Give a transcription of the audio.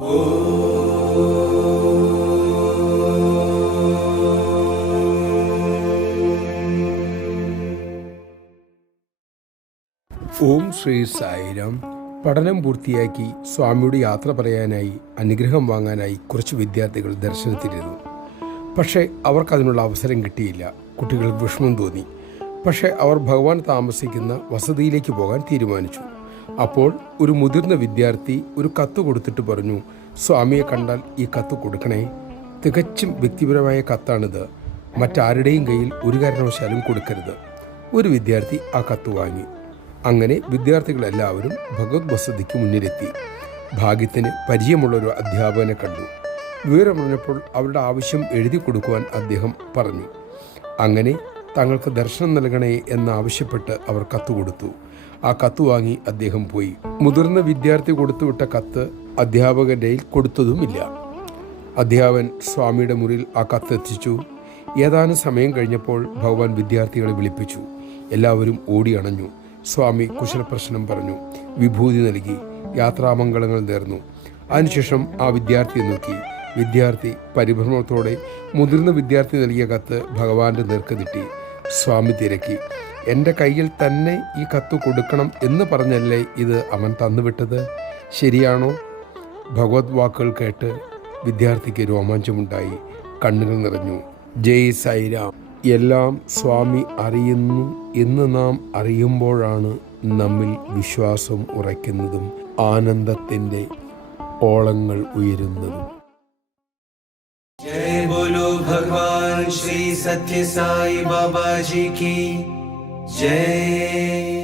ഓം ശ്രീ സായിരാം. പഠനം പൂർത്തിയാക്കി സ്വാമിയുടെ യാത്ര പറയാനായി അനുഗ്രഹം വാങ്ങാനായി കുറച്ച് വിദ്യാർത്ഥികൾ ദർശനത്തിലിരുന്നു. പക്ഷേ അവർക്കതിനുള്ള അവസരം കിട്ടിയില്ല. കുട്ടികൾക്ക് വിഷമം തോന്നി. പക്ഷേ അവർ ഭഗവാൻ താമസിക്കുന്ന വസതിയിലേക്ക് പോകാൻ തീരുമാനിച്ചു. അപ്പോൾ ഒരു മുതിർന്ന വിദ്യാർത്ഥി ഒരു കത്ത് കൊടുത്തിട്ട് പറഞ്ഞു, സ്വാമിയെ കണ്ടാൽ ഈ കത്ത് കൊടുക്കണേ. തികച്ചും വ്യക്തിപരമായ കത്താണിത്. മറ്റാരുടെയും കയ്യിൽ ഒരു കാരണവശാലും കൊടുക്കരുത്. ഒരു വിദ്യാർത്ഥി ആ കത്ത് വാങ്ങി. അങ്ങനെ വിദ്യാർത്ഥികളെല്ലാവരും ഭഗവത് വസതിക്ക് മുന്നിലെത്തി. ഭാഗ്യത്തിന് പരിചയമുള്ളൊരു അധ്യാപകനെ കണ്ടു. വിവരമറിഞ്ഞപ്പോൾ അവരുടെ ആവശ്യം എഴുതി കൊടുക്കുവാൻ അദ്ദേഹം പറഞ്ഞു. അങ്ങനെ തങ്ങൾക്ക് ദർശനം നൽകണേ എന്നാവശ്യപ്പെട്ട് അവർ കത്ത് കൊടുത്തു. ആ കത്ത് വാങ്ങി അദ്ദേഹം പോയി. മുതിർന്ന വിദ്യാർത്ഥി കൊടുത്തുവിട്ട കത്ത് അധ്യാപകൻ്റെ കയ്യിൽ കൊടുത്തതുമില്ല. അധ്യാപകൻ സ്വാമിയുടെ മുറിയിൽ ആ കത്ത് എത്തിച്ചു. ഏതാനും സമയം കഴിഞ്ഞപ്പോൾ ഭഗവാൻ വിദ്യാർത്ഥികളെ വിളിപ്പിച്ചു. എല്ലാവരും ഓടി അണഞ്ഞു. സ്വാമി കുശലപ്രശ്നം പറഞ്ഞു, വിഭൂതി നൽകി, യാത്രാമംഗളങ്ങൾ നേർന്നു. അതിനുശേഷം ആ വിദ്യാർത്ഥിയെ നോക്കി. വിദ്യാർത്ഥി പരിഭ്രമത്തോടെ മുതിർന്ന വിദ്യാർത്ഥി നൽകിയ കത്ത് ഭഗവാന്റെ നേർക്ക് നീട്ടി. സ്വാമി തിരക്കി, എൻ്റെ കയ്യിൽ തന്നെ ഈ കത്ത് കൊടുക്കണം എന്ന് പറഞ്ഞല്ലേ ഇത് അവൻ തന്നുവിട്ടത്? ശരിയാണോ? ഭഗവത് വാക്കുകൾ കേട്ട് വിദ്യാർത്ഥിക്ക് രോമാഞ്ചമുണ്ടായി. കണ്ണുകൾ നിറഞ്ഞു. ജയ് സായിരാം. എല്ലാം സ്വാമി അറിയുന്നു എന്ന് നാം അറിയുമ്പോഴാണ് നമ്മിൽ വിശ്വാസം ഉറയ്ക്കുന്നതും ആനന്ദത്തിൻ്റെ ഓളങ്ങൾ ഉയരുന്നതും. जय बोलो भगवान श्री सत्य साई बाबा जी की जय।